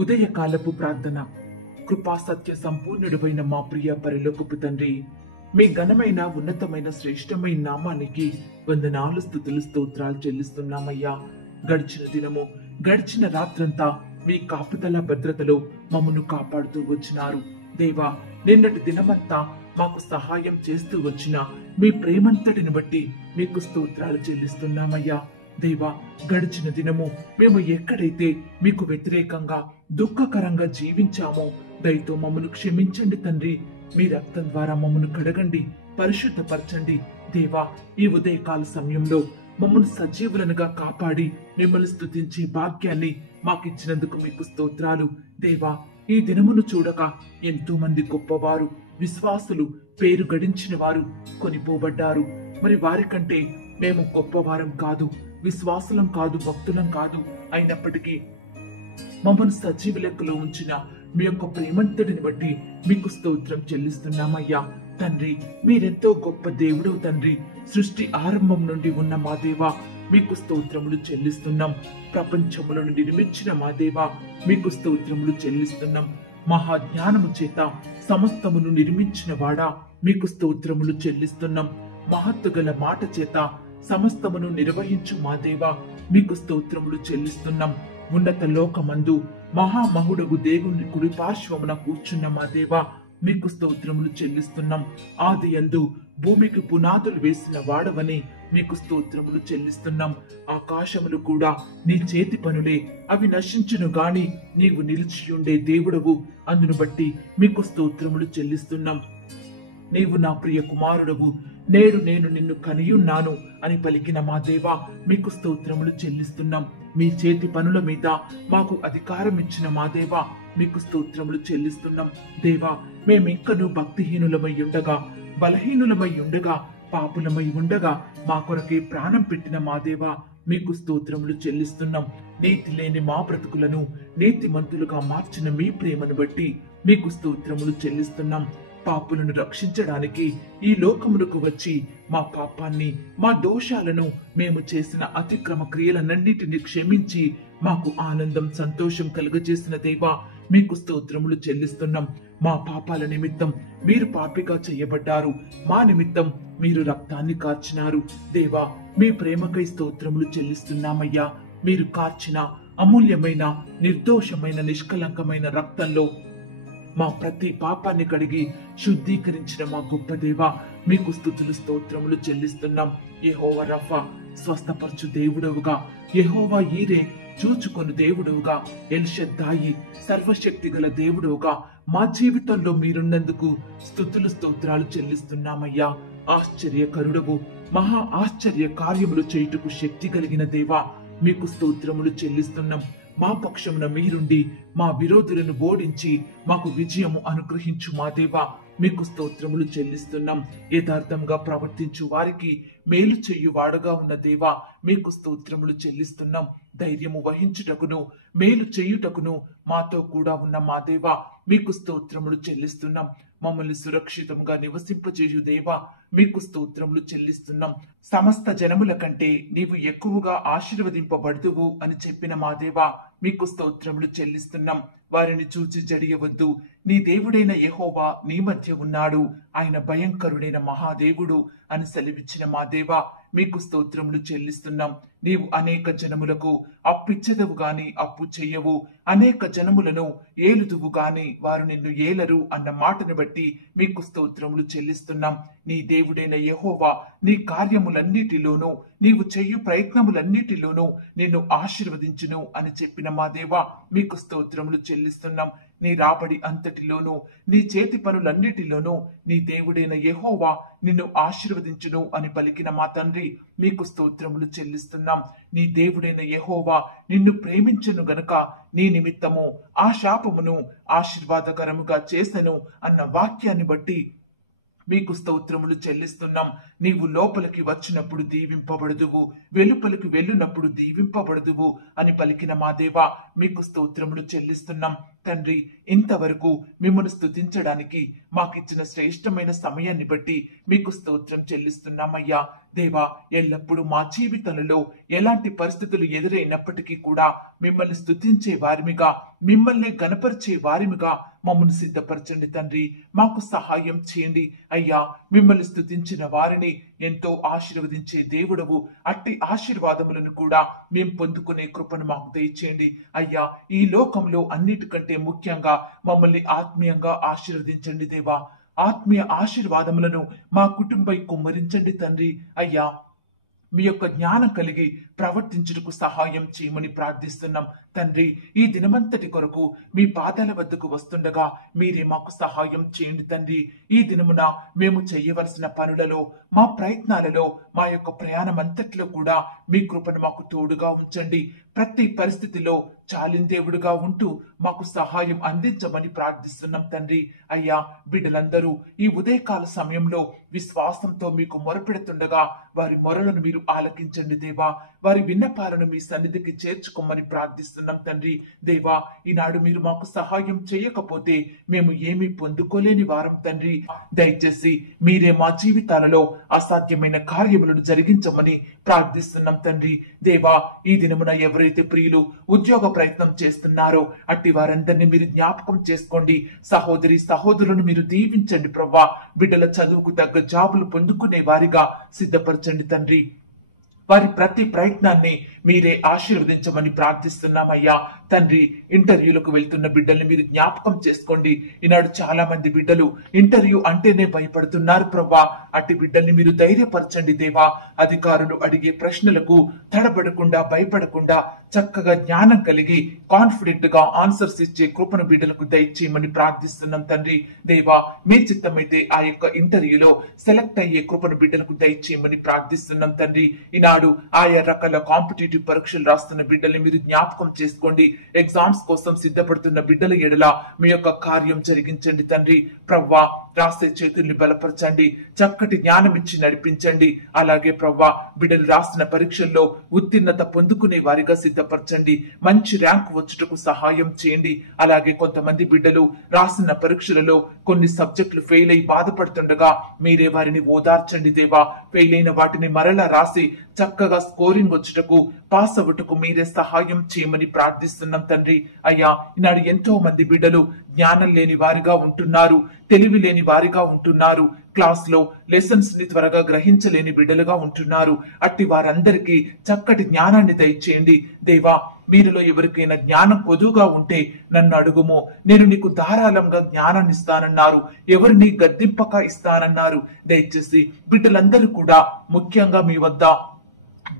ఉదయకాలపు ప్రార్థన. కృపా సత్య సంపూర్ణుడైన మా ప్రియ పరలోకపు తండ్రి, మీ ఘనమైన ఉన్నతమైన శ్రేష్టమైన నామానికి వందనాలు స్తుతులు స్తోత్రాలు చెల్లిస్తున్నామయ్యా. గడిచిన దినము గడిచిన రాత్రంతా మీ కాపుదల భద్రతలో మమ్మను కాపాడుతూ వచ్చినారు దేవా. నిన్నటి దినమంతా మాకు సహాయం చేస్తూ వచ్చిన మీ ప్రేమంతటిని బట్టి మీకు స్తోత్రాలు చెల్లిస్తున్నామయ్యా దేవా. గడిచిన దినము మేము ఎక్కడైతే మీకు వ్యతిరేకంగా దుఃఖకరంగా జీవించామో దయతో మమ్మను క్షమించండి తండ్రి. మీ రక్తం ద్వారా మమ్మను కడగండి, పరిశుద్ధపరచండి దేవా. ఈ ఉదయకాల సమయంలో మమ్మల్ని సజీవులనుగా కాపాడి మిమ్మల్ని స్తుతించే భాగ్యాన్ని మాకిచ్చినందుకు మీకు స్తోత్రాలు దేవా. ఈ దినమును చూడక ఎంతో మంది గొప్పవారు విశ్వాసులు పేరు గడించిన వారు కొనిపోబడ్డారు. మరి వారికంటే మేము గొప్పవారం కాదు, విశ్వాసులం కాదు, భక్తులం కాదు. అయినప్పటికీ మమ్మల్ని సజీవ లెక్కలో ఉంచిన మీ యొక్క ప్రేమంతటిని బట్టి మీకు స్తోత్రం చెల్లిస్తున్నామయ్యా తండ్రి. మీరెంతో గొప్ప దేవుడు తండ్రి. సృష్టి ఆరంభం నుండి ఉన్న మా దేవా మీకు స్తోత్రములు చెల్లిస్తున్నాం. ప్రపంచములను నిర్మించిన మా దేవా మీకు స్తోత్రములు చెల్లిస్తున్నాం. మహాజ్ఞానము చేత సమస్తమును నిర్మించిన వాడా మీకు స్తోత్రములు చెల్లిస్తున్నాం. మహత్తు గల మాట చేత సమస్తమును నిర్వహించు మా దేవా మీకు స్తోత్రములు చెల్లిస్తున్నాం. ఉన్నత లోకమందు మహామహుడగు దేవుని కుడి పార్శ్వమున కూర్చున్న మా దేవా మీకు స్తోత్రములు చెల్లిస్తున్నాం. ఆది యందు భూమికి పునాదులు వేసిన వాడవని మీకు స్తోత్రములు చెల్లిస్తున్నాం. ఆకాశములు కూడా నీ చేతి పనులే, అవి నశించును గాని నీవు నిలిచియుండే దేవుడవు. అందును బట్టి మీకు స్తోత్రములు చెల్లిస్తున్నాం. నీవు నా ప్రియ కుమారుడవు, నేడు నేను నిన్ను కనియున్నాను అని పలికిన మా దేవా మీకు స్తోత్రములు చెల్లిస్తున్నాం. మీ చేతి పనుల మీద మాకు అధికారం ఇచ్చిన మా దేవా మీకు స్తోత్రములు చెల్లిస్తున్నాం దేవా. మేమింకను భక్తిహీనులమై ఉండగా, బలహీనులమై ఉండగా, పాపులమై ఉండగా మా కొరకే ప్రాణం పెట్టిన మా దేవా మీకు స్తోత్రములు చెల్లిస్తున్నాం. నీతి లేని మా బ్రతుకులను నీతిమంతులుగా మార్చిన మీ ప్రేమను బట్టి మీకు స్తోత్రములు చెల్లిస్తున్నాం. పాపులను రక్షించడానికి ఈ లోకములకు వచ్చి మా పాపాన్ని, మా దోషాలను, మేము చేసిన అతిక్రమ క్రియలన్నింటిని క్షమించి మాకు ఆనందం సంతోషం కలుగజేసిన దేవా మీకు స్తోత్రములు చెల్లిస్తున్నాం. మా పాపాల నిమిత్తం మీరు పాపిగా చేయబడ్డారు, మా నిమిత్తం మీరు రక్తాన్ని కార్చినారు దేవా. మీ ప్రేమకై స్తోత్రములు చెల్లిస్తున్నామయ్యా. మీరు కార్చిన అమూల్యమైన, నిర్దోషమైన, నిష్కలంకమైన రక్తంలో మా ప్రతి పాపాన్ని కడిగి శుద్ధీకరించిన మా గొప్ప దేవా మీకు స్తుతులు స్తోత్రములు చెల్లిస్తున్నాం. యెహోవా రఫా స్వస్థపరచు దేవుడవుగా, యెహోవా ఈరే చూచుకొను దేవుడవుగా, ఎల్షద్దాయి సర్వశక్తి గల దేవుడవుగా మా జీవితంలో మీరున్నందుకు స్తుతులు స్తోత్రాలు చెల్లిస్తున్నామయ్యా. ఆశ్చర్యకరుడవు, మహా ఆశ్చర్య కార్యములు చేయుటకు శక్తి కలిగిన దేవా మీకు స్తోత్రములు చెల్లిస్తున్నాం. మా పక్షమున మీరుండి మా విరోధులను ఓడించి మాకు విజయము అనుగ్రహించు మా దేవా మీకు స్తోత్రములు చెల్లిస్తున్నాం. యథార్థంగా ప్రవర్తించు వారికి మేలు చెయ్యువాడుగా ఉన్న దేవా మీకు స్తోత్రములు చెల్లిస్తున్నాం. ధైర్యము వహించుటకును మేలు చేయుటకును మాతో కూడా ఉన్న మా దేవా మీకు స్తోత్రములు చెల్లిస్తున్నాం. మమ్మల్ని సురక్షితంగా నివసింపజేయు దేవా మీకు స్తోత్రములు చెల్లిస్తున్నాం. సమస్త జనముల కంటే నీవు ఎక్కువగా ఆశీర్వదింపబడుదువు అని చెప్పిన మా దేవా మీకు స్తోత్రములు చెల్లిస్తున్నాం. వారిని చూచి జడియవద్దు, నీ దేవుడైన యెహోవా నీ మధ్య ఉన్నాడు, ఆయన భయంకరుడైన మహాదేవుడు అని సెలవిచ్చిన మా దేవా మీకు స్తోత్రములు చెల్లిస్తున్నాం. నీవు అనేక జనములకు అప్పిచ్చదవు గాని అప్పు చెయ్యవు, అనేక జనములను ఏలుదువు గాని వారు నిన్ను ఏలరు అన్న మాటను బట్టి మీకు స్తోత్రములు చెల్లిస్తున్నాం. నీ దేవుడైన యెహోవా నీ కార్యములన్నిటిలోనూ, నీవు చెయ్యు ప్రయత్నములన్నిటిలోనూ నిన్ను ఆశీర్వదించును అని చెప్పిన మా దేవా మీకు స్తోత్రములు చెల్లిస్తున్నాం. నీ రాబడి అంతటిలోనూ, నీ చేతి పనులన్నిటిలోనూ నీ దేవుడైన యెహోవా నిన్ను ఆశీర్వదించును అని పలికిన మా తండ్రి మీకు స్తోత్రములు చెల్లిస్తున్నాం. నీ దేవుడైన యెహోవా నిన్ను ప్రేమించెను గనుక నీ నిమిత్తము ఆ శాపమును ఆశీర్వాదకరముగా చేసెను అన్న వాక్యాన్ని బట్టి మీకు స్తోత్రములు చెల్లిస్తున్నాం. నీవు లోపలికి వచ్చినప్పుడు దీవింపబడుదువు, వెలుపలికి వెళ్ళినప్పుడు దీవింపబడుదువు అని పలికిన మా దేవా, మీకు స్తోత్రములు చెల్లిస్తున్నాం తండ్రి. ఇంతవరకు మిమ్మల్ని స్తుతించడానికి మాకిచ్చిన శ్రేష్టమైన సమయాన్ని బట్టి మీకు స్తోత్రం చెల్లిస్తున్నామయ్యా. దేవా, ఎల్లప్పుడూ మా జీవితంలో ఎలాంటి పరిస్థితులు ఎదురైనప్పటికీ కూడా మిమ్మల్ని స్తుతించే వారిమిగా, మిమ్మల్ని గణపరిచే వారిమిగా మమ్మల్ని సిద్ధపరచండి తండ్రి. మాకు సహాయం చేయండి అయ్యా. మిమ్మల్ని స్తుతించిన వారిని ఎంతో ఆశీర్వదించే దేవుడవు. అట్టి ఆశీర్వాదములను కూడా మేము పొందుకునే కృపను మాకు దయచేయండి అయ్యా. ఈ లోకంలో అన్నిటికంటే ముఖ్యంగా మమ్మల్ని ఆత్మీయంగా ఆశీర్వదించండి దేవా. ఆత్మీయ ఆశీర్వాదములను మా కుటుంబై కుమ్మరించండి తండ్రి అయ్యా. మీ యొక్క జ్ఞానం కలిగి ప్రవర్తించుటకు సహాయం చేయమని ప్రార్థిస్తున్నాం తండ్రి. ఈ దినమంతటి కొరకు మీ పాదాల వద్దకు వస్తుండగా మీరే మాకు సహాయం చేయండి తండ్రి. ఈ దినమున మేము చేయవలసిన పనులలో, మా ప్రయత్నాలలో, మా యొక్క ప్రయాణం అంతట్లో కూడా మీ కృపను మాకు తోడుగా ఉంచండి. ప్రతి పరిస్థితిలో చాలిందేవుడుగా ఉంటూ మాకు సహాయం అందించమని ప్రార్థిస్తున్నాం తండ్రి అయ్యా. బిడ్డలందరూ ఈ ఉదయకాల సమయంలో విశ్వాసంతో మీకు మొరపెడుతుండగా వారి మొరలను మీరు ఆలకించండి దేవా. వారి విన్నపాలను మీ సన్నిధికి చేర్చుకోమని ప్రార్థిస్తున్నాం తండ్రి. దేవా, ఈనాడు మీరు మాకు సహాయం చేయకపోతే మేము ఏమీ పొందుకోలేని వారం తండ్రి. దయచేసి మీరే మా జీవితాలలో అసాధ్యమైన కార్యములను జరిగించమని ప్రార్థిస్తున్నాం తండ్రి. దేవా, ఈ దినమున ఎవరైతే ప్రియులు ఉద్యోగ ప్రయత్నం చేస్తున్నారో అట్టి వారందరినీ మీరు జ్ఞాపకం చేసుకోండి. సహోదరి సహోదరులను మీరు దీవించండి ప్రవ్వా. బిడ్డల చదువుకు తగ్గ జాబులు పొందుకునే వారిగా సిద్ధపరచండి తండ్రి. వారి ప్రతి ప్రయత్నాన్ని మీరే ఆశీర్వదించమని ప్రార్థిస్తున్నామయ్యా తండ్రి. ఇంటర్వ్యూలకు వెళ్తున్న బిడ్డల్ని మీరు జ్ఞాపకం చేసుకోండి. ఈనాడు చాలా మంది బిడ్డలు ఇంటర్వ్యూ అంటేనే భయపడుతున్నారు ప్రవ్వా. అట్టి బిడ్డల్ని మీరు ధైర్యపరచండి దేవా. అధికారులు అడిగే ప్రశ్నలకు తడబడకుండా, భయపడకుండా చక్కగా జ్ఞానం కలిగి కాన్ఫిడెంట్ గా ఆన్సర్స్ ఇచ్చే కృపను బిడ్డలకు దయచేయమని ప్రార్థిస్తున్నాం తండ్రి. దేవా, మీ చిత్తమైతే ఆ యొక్క ఇంటర్వ్యూలో సెలెక్ట్ అయ్యే కృపను బిడ్డలకు దయచేయమని ప్రార్థిస్తున్నాం తండ్రి. ఈనాడు ఆయా రకాల కాంపిటేటివ్ పరీక్షలు రాస్తున్న బిడ్డల్ని మీరు జ్ఞాపకం చేసుకోండి. ఎగ్జామ్స్ కోసం సిద్ధపడుతున్న బిడ్డల ఎడల మీ యొక్క కార్యం జరిగించండి తండ్రి. ప్రవ్వా, రాసే చేతుల్ని బలపరచండి, చక్కటి జ్ఞానం ఇచ్చి నడిపించండి. అలాగే ప్రవ్వా, బిడ్డలు రాసిన పరీక్షల్లో ఉత్తీర్ణత పొందుకునే వారిగా సిద్ధపరచండి. మంచి ర్యాంక్ వచ్చుటకు సహాయం చేయండి. అలాగే కొంతమంది బిడ్డలు రాసిన పరీక్షలలో కొన్ని సబ్జెక్టులు ఫెయిల్ అయి బాధపడుతుండగా మీరే వారిని ఓదార్చండి దేవా. ఫెయిల్ అయిన వాటిని మరలా రాసి చక్కగా స్కోరింగ్ వచ్చుటకు, పాస్ అవ్వటకు మీరే సహాయం చేయమని ప్రార్థిస్తున్నాం తండ్రి అయ్యా. ఈనాడు ఎంతో మంది బిడ్డలు జ్ఞానం లేని వారిగా ఉంటున్నారు, తెలివి లేని వారిగా ఉంటున్నారు. క్లాస్ లో లెసన్స్ ని త్వరగా గ్రహించలేని బిడ్డలుగా ఉంటున్నారు. అట్టి వారందరికీ చక్కటి జ్ఞానాన్ని దయచేయండి దేవా. వీరిలో ఎవరికైనా జ్ఞానం పొదువుగా ఉంటే నన్ను అడుగుము, నేను నీకు ధారాళంగా జ్ఞానాన్ని ఇస్తానన్నారు. ఎవరిని గద్దింపక ఇస్తానన్నారు. దయచేసి బిడ్డలందరూ కూడా ముఖ్యంగా మీ వద్ద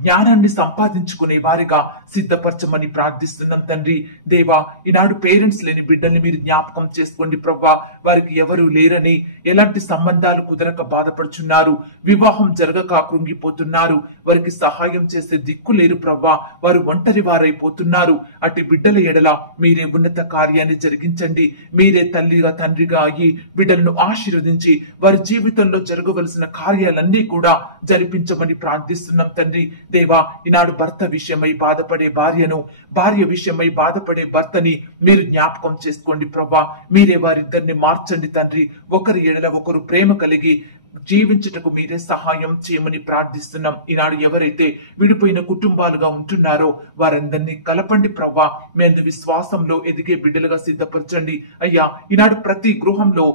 జ్ఞానాన్ని సంపాదించుకునే వారిగా సిద్ధపరచమని ప్రార్థిస్తున్నాం తండ్రి. దేవా, ఈనాడు పేరెంట్స్ లేని బిడ్డల్ని మీరు జ్ఞాపకం చేసుకోండి ప్రవ్వా. వారికి ఎవరు లేరని, ఎలాంటి సంబంధాలు కుదరక బాధపడుచున్నారు, వివాహం జరగక కృంగిపోతున్నారు. వారికి సహాయం చేసే దిక్కు లేరు ప్రవ్వా. వారు ఒంటరి వారైపోతున్నారు. అట్టి బిడ్డల ఎడల మీరే ఉన్నత కార్యాన్ని జరిగించండి. మీరే తల్లిగా తండ్రిగా అయ్యి బిడ్డలను ఆశీర్వదించి వారి జీవితంలో జరగవలసిన కార్యాలన్నీ కూడా జరిపించమని ప్రార్థిస్తున్నాం తండ్రి. దేవా, ఈనాడు భర్త విషయమై బాధపడే భార్యను, భార్య విషయమై బాధపడే భర్తని మీరు జ్ఞాపకం చేసుకోండి ప్రభా. మీరే వారిద్దరిని మార్చండి తండ్రి. ఒకరి ఎడల ఒకరు ప్రేమ కలిగి జీవించుటకు మీరే సహాయం చేయమని ప్రార్థిస్తున్నాం. ఈనాడు ఎవరైతే విడిపోయిన కుటుంబాలుగా ఉంటున్నారో వారందరినీ కలపండి ప్రవ్వా. మేము విశ్వాసంలో ఎదిగే బిడ్డలుగా సిద్ధపరచండి అయ్యా. ఈనాడు ప్రతి గృహంలో,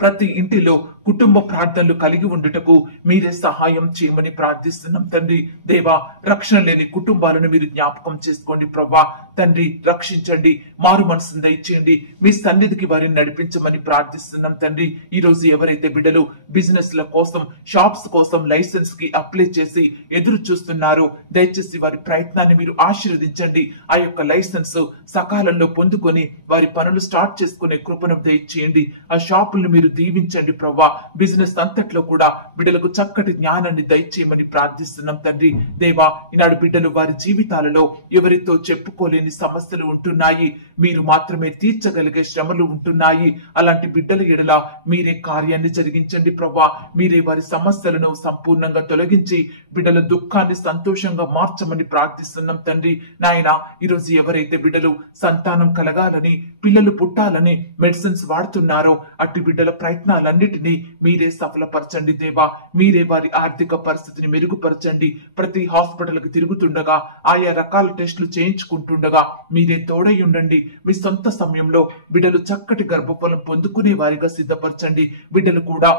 ప్రతి ఇంటిలో కుటుంబ ప్రార్థనలు కలిగి ఉండుటకు మీరే సహాయం చేయమని ప్రార్థిస్తున్నాం తండ్రి. దేవా, రక్షణ లేని కుటుంబాలను మీరు జ్ఞాపకం చేసుకోండి ప్రవ్వా. తండ్రి, రక్షించండి, మారు మనసును దయచేయండి, మీ సన్నిధికి వారిని నడిపించమని ప్రార్థిస్తున్నాం తండ్రి. ఈ రోజు ఎవరైతే బిడ్డలు బిజినెస్ ల కోసం, షాప్స్ కోసం లైసెన్స్ కి అప్లై చేసి ఎదురు చూస్తున్నారో దయచేసి వారి ప్రయత్నాన్ని మీరు ఆశీర్వదించండి. ఆ యొక్క లైసెన్స్ సకాలంలో పొందుకొని వారి పనులు స్టార్ట్ చేసుకునే కృపను దయచేయండి. ఆ షాపులను మీరు దీవించండి ప్రవ్వా. బిజినెస్ అంతట్లో కూడా బిడ్డలకు చక్కటి జ్ఞానాన్ని దయచేయమని ప్రార్థిస్తున్నాం తండ్రి. దేవా, ఈనాడు బిడ్డలు వారి జీవితాలలో ఎవరితో చెప్పుకోలేని సమస్యలు ఉంటున్నాయి, మీరు మాత్రమే తీర్చగలిగే శ్రమలు ఉంటున్నాయి. అలాంటి బిడ్డల ఎడల మీరే కార్యాన్ని జరిగించండి ప్రభా. మీరే వారి సమస్యలను సంపూర్ణంగా తొలగించి బిడ్డల దుఃఖాన్ని సంతోషంగా మార్చమని ప్రార్థిస్తున్నాం తండ్రి. నాయన, ఈరోజు ఎవరైతే బిడ్డలు సంతానం కలగాలని, పిల్లలు పుట్టాలని మెడిసిన్స్ వాడుతున్నారో అట్టి బిడ్డల ప్రయత్నాలన్నిటినీ మీరే సఫలపరచండి దేవా. మీరే వారి ఆర్థిక పరిస్థితిని మెరుగుపరచండి. ప్రతి హాస్పిటల్ కి తిరుగుతుండగా, ఆయా రకాల టెస్టులు చేయించుకుంటుండగా మీరే తోడై ఉండండి. మీ సొంత సమయంలో బిడ్డలు చక్కటి గర్భఫలం పొందుకునే వారిగా సిద్ధపరచండి. బిడ్డలు కూడా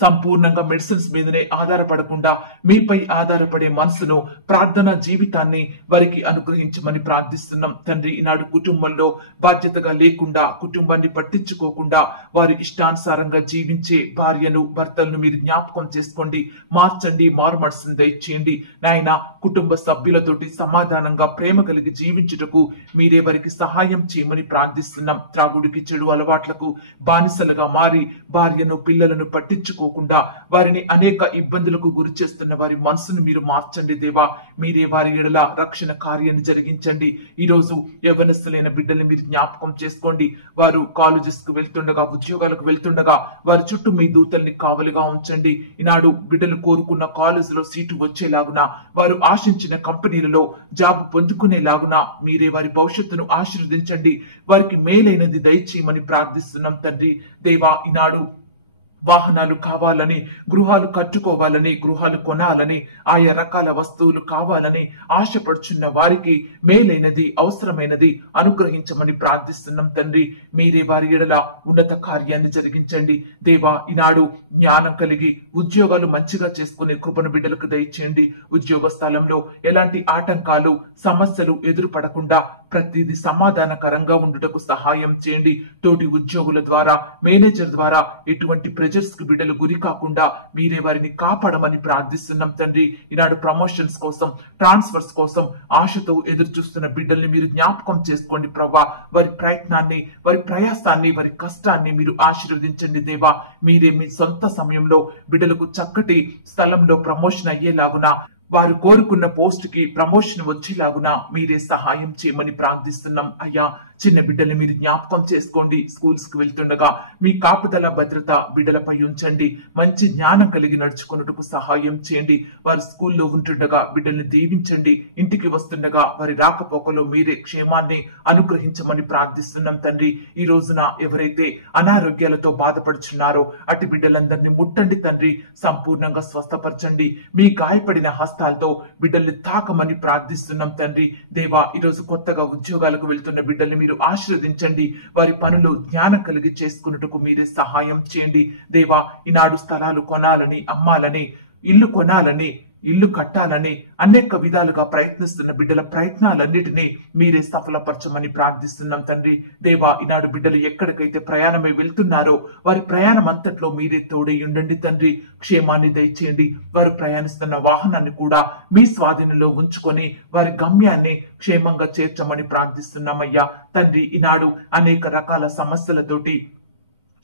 సంపూర్ణంగా మెడిసిన్స్ మీదనే ఆధారపడకుండా మీపై ఆధారపడే మనసును, ప్రార్థన జీవితాన్ని వారికి అనుగ్రహించమని ప్రార్థిస్తున్నాం తండ్రి. ఈనాడు కుటుంబంలో బాధ్యతగా లేకుండా, కుటుంబాన్ని పట్టించుకోకుండా వారి ఇష్టానుసారంగా జీవించే భార్యను, భర్తలను మీరు జ్ఞాపకం చేసుకోండి, మార్చండి, మారుమనసును దయచేయండి నాయన. కుటుంబ సభ్యులతోటి సమాధానంగా ప్రేమ కలిగి జీవించుటకు మీరే వారికి సహాయం చేయమని ప్రార్థిస్తున్నాం. త్రాగుడికి, చెడు అలవాట్లకు బానిసలుగా మారి భార్యను, పిల్లలను పట్టించుకోకుండా వారిని అనేక ఇబ్బందులకు గురి చేస్తున్న వారి మనసును మీరు మార్చండి దేవా. మీరే వారి ఎడల రక్షణ కార్యాన్ని జరిగించండి. ఈ రోజు యవ్వనస్తులైన బిడ్డల్ని మీరు జ్ఞాపకం చేసుకోండి. వారు కాలేజెస్ కు వెళ్తుండగా, ఉద్యోగాలకు వెళ్తుండగా వారి చుట్టూ మీ దూతల్ని కావలిగా ఉంచండి. ఈనాడు బిడ్డలు కోరుకున్న కాలేజీలో సీటు వచ్చేలాగున, వారు ఆశించిన కంపెనీలలో జాబ్ పొందుకునేలాగున మీరే వారి భవిష్యత్తును ఆశీర్వదించండి. వారికి మేలైనది దయచేయమని ప్రార్థిస్తున్నాం తండ్రి. దేవా, ఈనాడు వాహనాలు కావాలని, గృహాలు కట్టుకోవాలని, గృహాలు కొనాలని, ఆయా రకాల వస్తువులు కావాలని ఆశపడుచున్న వారికి మేలైనది, అవసరమైనది అనుగ్రహించమని ప్రార్థిస్తున్నాం తండ్రి. మీరే వారి ఎడల ఉన్నత కార్యాన్ని జరిగించండి దేవా. ఈనాడు జ్ఞానం కలిగి ఉద్యోగాలు మంచిగా చేసుకునే కృపను బిడ్డలకు దయచేయండి. ఉద్యోగ స్థలంలో ఎలాంటి ఆటంకాలు, సమస్యలు ఎదురుపడకుండా ప్రతిదీ సమాధానకరంగా ఉండుటకు సహాయం చేయండి. తోటి ఉద్యోగుల ద్వారా, మేనేజర్ ద్వారా ఎటువంటి ప్రెజర్స్ కి బిడ్డలు గురి కాకుండా మీరే వారిని కాపాడమని ప్రార్థిస్తున్నాం తండ్రి. ఈనాడు ప్రమోషన్స్ కోసం, ట్రాన్స్ఫర్స్ కోసం ఆశతో ఎదురు చూస్తున్న బిడ్డల్ని మీరు జ్ఞాపకం చేసుకోండి ప్రభా. వారి ప్రయత్నాన్ని, వారి ప్రయాసాన్ని, వారి కష్టాన్ని మీరు ఆశీర్వదించండి దేవా. మీరే మీ సొంత సమయంలో బిడ్డలకు చక్కటి స్థలంలో ప్రమోషన్ అయ్యేలాగున, వారు కోరుకున్న పోస్ట్ కి ప్రమోషన్ వచ్చేలాగున మీరే సహాయం చేయమని ప్రార్థిస్తున్నాం అయ్యా. చిన్న బిడ్డల్ని మీరు జ్ఞాపకం చేసుకోండి. స్కూల్స్ కి వెళ్తుండగా మీ కాపుదల, భద్రత బిడ్డలపై ఉంచండి. మంచి జ్ఞానం కలిగి నడుచుకున్నట్టుకు సహాయం చేయండి. వారు స్కూల్లో ఉంటుండగా బిడ్డల్ని దీవించండి. ఇంటికి వస్తుండగా వారి రాకపోకలో మీరే క్షేమాన్ని అనుగ్రహించమని ప్రార్థిస్తున్నాం తండ్రి. ఈ రోజున ఎవరైతే అనారోగ్యాలతో బాధపడుచున్నారో అటు బిడ్డలందరినీ ముట్టండి తండ్రి. సంపూర్ణంగా స్వస్థపరచండి. మీ గాయపడిన హస్తాలతో బిడ్డల్ని తాకమని ప్రార్థిస్తున్నాం తండ్రి. దేవా, ఈరోజు కొత్తగా ఉద్యోగాలకు వెళ్తున్న బిడ్డల్ని మీరు ఆశీర్వదించండి. వారి పనులు జ్ఞానం కలిగి చేసుకున్నట్టుకు మీరే సహాయం చేయండి దేవా. ఈనాడు స్థలాలు కొనాలని, అమ్మాలని, ఇల్లు కొనాలని, ఇల్లు కట్టాలని అనేక విధాలుగా ప్రయత్నిస్తున్న బిడ్డల ప్రయత్నాలన్నిటినీ మీరే సఫలపరచమని ప్రార్థిస్తున్నాం తండ్రి. దేవా, ఈనాడు బిడ్డలు ఎక్కడికైతే ప్రయాణమై వెళ్తున్నారో వారి ప్రయాణం అంతట్లో మీరే తోడై ఉండండి తండ్రి. క్షేమాన్ని దయచేయండి. వారు ప్రయాణిస్తున్న వాహనాన్ని కూడా మీ స్వాధీనంలో ఉంచుకొని వారి గమ్యాన్ని క్షేమంగా చేర్చమని ప్రార్థిస్తున్నామయ్యా తండ్రి. ఈనాడు అనేక రకాల సమస్యలతోటి,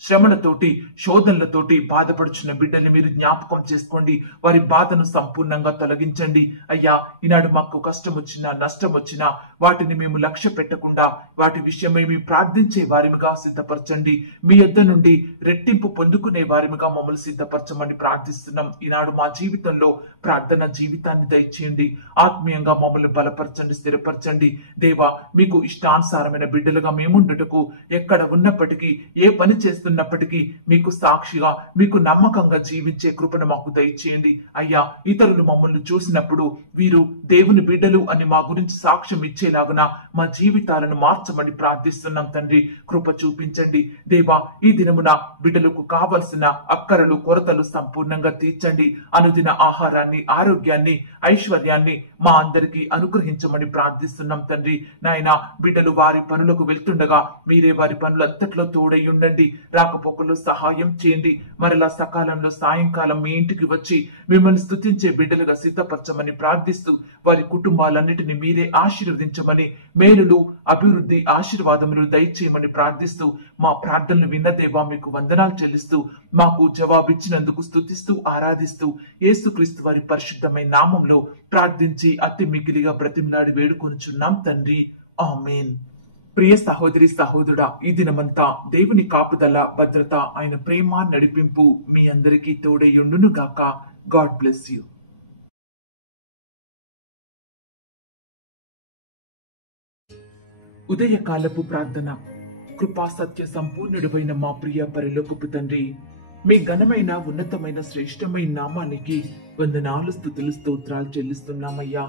శ్రమలతోటి, శోధనలతోటి బాధపడుచున్న బిడ్డల్ని మీరు జ్ఞాపకం చేసుకోండి. వారి బాధను సంపూర్ణంగా తొలగించండి అయ్యా. ఈనాడు మాకు కష్టం వచ్చినా, నష్టం వచ్చినా వాటిని మేము లక్ష్య పెట్టకుండా వాటి విషయమై మేము ప్రార్థించే వారిగా సిద్ధపరచండి. మీ యొద్ద నుండి రెట్టింపు పొందుకునే వారిగా మమ్మల్ని సిద్ధపరచమని ప్రార్థిస్తున్నాం. ఈనాడు మా జీవితంలో ప్రార్థన జీవితాన్ని దయచేయండి. ఆత్మీయంగా మమ్మల్ని బలపరచండి, స్థిరపరచండి దేవా. మీకు ఇష్టానుసారమైన బిడ్డలుగా మేముండుటకు ఎక్కడ ఉన్నప్పటికీ, ఏ పని చేస్తున్నప్పటికీ మీకు సాక్షిగా, మీకు నమ్మకంగా జీవించే కృపను మాకు దయచేయండి అయ్యా. ఇతరులు మమ్మల్ని చూసినప్పుడు వీరు దేవుని బిడ్డలు అని మా గురించి సాక్ష్యం ఇచ్చేలాగున మా జీవితాలను మార్చమని ప్రార్థిస్తున్నాం తండ్రి. కృప చూపించండి దేవా. ఈ దినమున బిడ్డలకు కావలసిన అక్కరలు, కొరతలు సంపూర్ణంగా తీర్చండి. అనుదిన ఆహారాన్ని, ఆరోగ్యాన్ని, ఐశ్వర్యాన్ని మా అందరికీ అనుగ్రహించమని ప్రార్థిస్తున్నాం తండ్రి. నాయన, బిడ్డలు వారి పనులకు వెళ్తుండగా మీరే వారి పనులంతట్లో తోడై ఉండండి. రాకపోకల్లో సహాయం చేయండి. మరలా సకాలంలో సాయంకాలం మీ ఇంటికి వచ్చి మిమ్మల్ని స్తుతించే బిడ్డలుగా సిద్ధపరచమని ప్రార్థిస్తూ వారి కుటుంబాలన్నిటిని మీరే ఆశీర్వదించమని నడిపించమని, మేలులు, అభివృద్ధి, ఆశీర్వాదములు దయచేయమని ప్రార్థిస్తూ, మా ప్రార్థనలు విన్న దేవా మీకు వందనాలు చెల్లిస్తూ, మాకు జవాబిచ్చినందుకు స్తుతిస్తూ ఆరాధిస్తూ, యేసుక్రీస్తు వారి పరిశుద్ధమైన నామంలో ప్రార్థించి అతి మిగిలిగా బ్రతిమలాడి వేడుకొనుచున్నాం తండ్రి. ఆమేన్. ప్రియ సహోదరి సహోదరుడా, ఈ దినమంతా దేవుని కాపుదల, భద్రత, ఆయన ప్రేమ, నడిపింపు మీ అందరికీ తోడైయుండును గాక. God bless you. ఉదయకాలపు ప్రార్థన. కృపా సత్య సంపూర్ణుడైన మా ప్రియ పరలోకపు తండ్రి, మీ ఘనమైన ఉన్నతమైన శ్రేష్టమైన నామానికి వందనాలు, స్తుతులు, స్తోత్రాలు చెల్లిస్తున్నామయ్యా.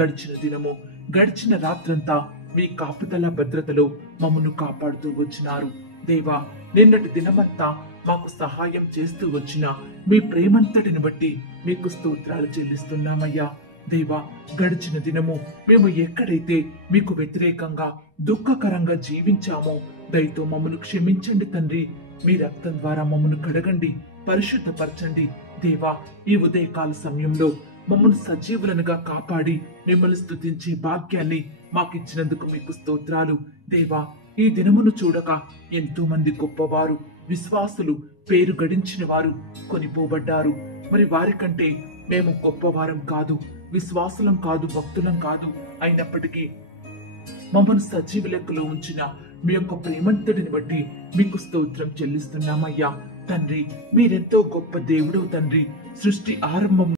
గడిచిన దినము, గడిచిన రాత్రంతా మీ కాపుదల భద్రతలో మమ్మను కాపాడుతూ వచ్చినారు దేవా. నిన్నటి దినమంతా మాకు సహాయం చేస్తూ వచ్చిన మీ ప్రేమంతటిని బట్టి మీకు స్తోత్రాలు చెల్లిస్తున్నామయ్యా దేవా. గడిచిన దినము మేము ఎక్కడైతే మీకు వ్యతిరేకంగా దుఃఖకరంగా జీవించామో దయతో మమ్మను క్షమించండి తండ్రి. మీ రక్తం ద్వారా మమ్మను కడగండి, పరిశుద్ధపరచండి దేవా. ఈ ఉదయకాల సమయంలో మమ్మల్ని సజీవులనుగా కాపాడి మిమ్మల్ని స్తుతించే భాగ్యాన్ని మాకిచ్చినందుకు మీకు స్తోత్రాలు దేవా. ఈ దినమును చూడక ఎంతో మంది గొప్పవారు, విశ్వాసులు, పేరు గడించిన వారు కొనిపోబడ్డారు. మరి వారికంటే మేము గొప్పవారం కాదు, విశ్వాసులం కాదు, భక్తులం కాదు. అయినప్పటికీ మమ్మల్ని సజీవ లెక్కలో ఉంచిన మీ యొక్క ప్రేమంతటిని బట్టి మీకు స్తోత్రం చెల్లిస్తున్నామయ్యా తండ్రి. మీరెంతో గొప్ప దేవుడు తండ్రి. సృష్టి ఆరంభం